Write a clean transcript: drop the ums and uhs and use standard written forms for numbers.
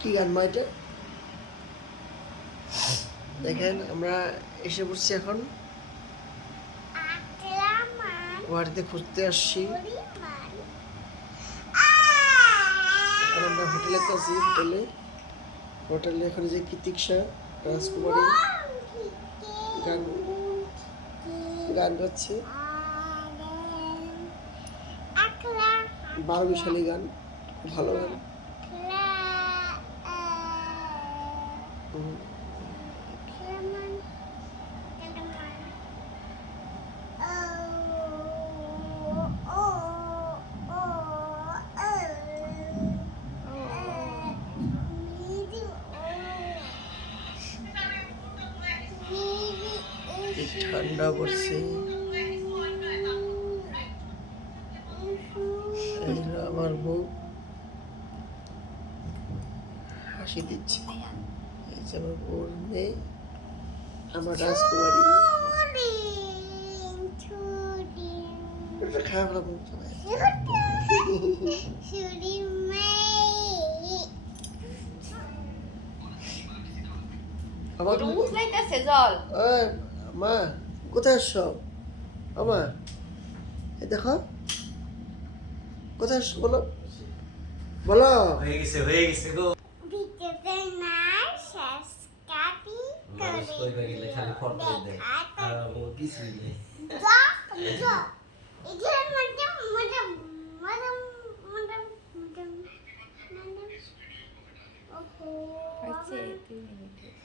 কি গান মা এটা? দেখেন আমরা এসে পড়ছি এখন বাড়িতে খুঁজতে আসছি। এখন আমরা হোটেলে তো আছি, হোটেলে এখন যে কৃতিক্ষা রাজকুমারী গান গান গাচ্ছে, বারবিশালী গান, খুব ভালো গান। ঠান্ডা পড়ছে, আমার বউ হাসি দিচ্ছে, এই যে আমার বউর মেয়ে, আমার রাজকুমারী। খারাপ লাগবে মা, কোথায় আসছো? আমা এই দেখো কোথায় আসছো, বলো বলো। হয়ে গেছে গো। খালি ফটো দেয় আর ও কিছুই নেই। হয়েছে 2 মিনিট।